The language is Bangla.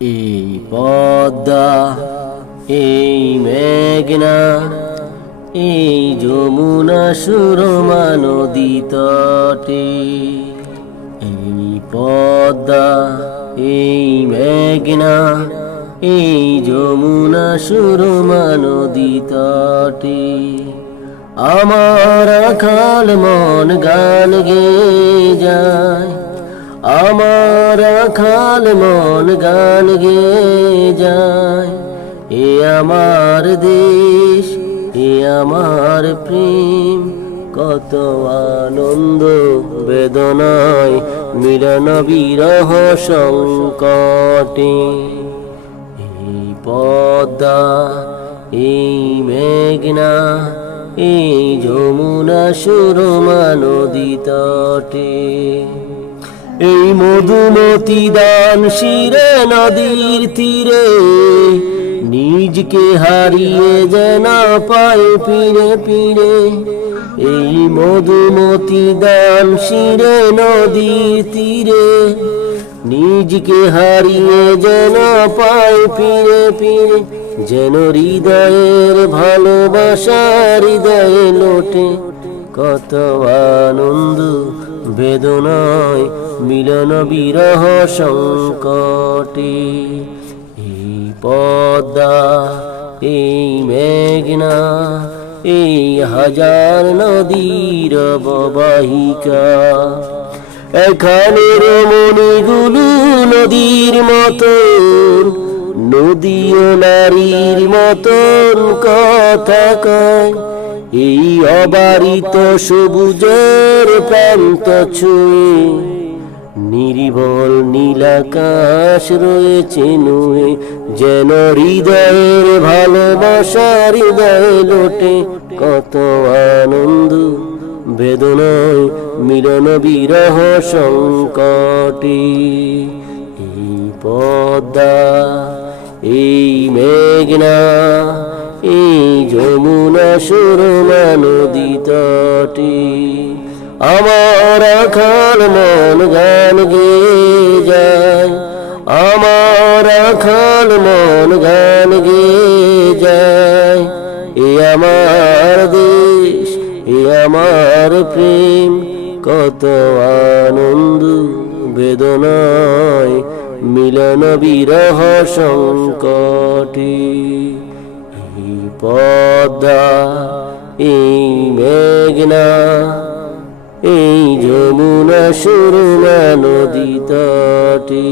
এই পদ্মা, এই মেঘনা, এই যমুনা সুরমা নদী তটে। এই পদ্মা, এই মেঘনা, এই যমুনা সুরমা নদী তটে। আমার আখাল মন গান গেয়ে যায়, আমার আখাল মন গান গেয়ে যায়। এ আমার দেশ, এ আমার প্রেম, কত আনন্দ বেদনায় মিলন বিরহ সংকটে। এই পদ্মা, এই মেঘনা, এই যমুনা সুরমা নদী তটে। এই মধুমতি দান শিরে নদীর তীরে, নিজকে হারিয়ে যেন পায় ফিরে ফিরে। এই মধুমতি দান শিরে নদীর তীরে, নিজকে হারিয়ে যেন পায় ফিরে ফিরে। যেন হৃদয়ের ভালোবাসা হৃদয়ে লোটে, কত আনন্দ বেদনায় মিলন বিরহ সংকটে। এই পদ্মা, এই মেঘনা, এই হাজার নদীর অববাহিকা। এখানের মণিগুলো নদীর মতন, নদী ও নারীর মতন কথা কয়। এই অবারিত সবুজের প্রান্ত ছুঁয়ে, নির্বল নীলাকাশ রয়েছে নুয়ে। যেন হৃদয়ের ভালোবাসা হৃদয়ে লোটে, কত আনন্দ বেদনায় মিলন বিরহ সংকটে। এই পদ্মা, এই মেঘনা, এই যমুনা সুরমা নদী তটে। আমার আখাল মন গান গেয়ে যায়, আমার আখাল মন গান গেয়ে যায়। এ আমার দেশ, এ আমার প্রেম, কত আনন্দ বেদনায় মিলন বিরহ সংকটে। এই পদ্মা, এই মেঘনা, এই যমুনা সুরমা নদী তটে।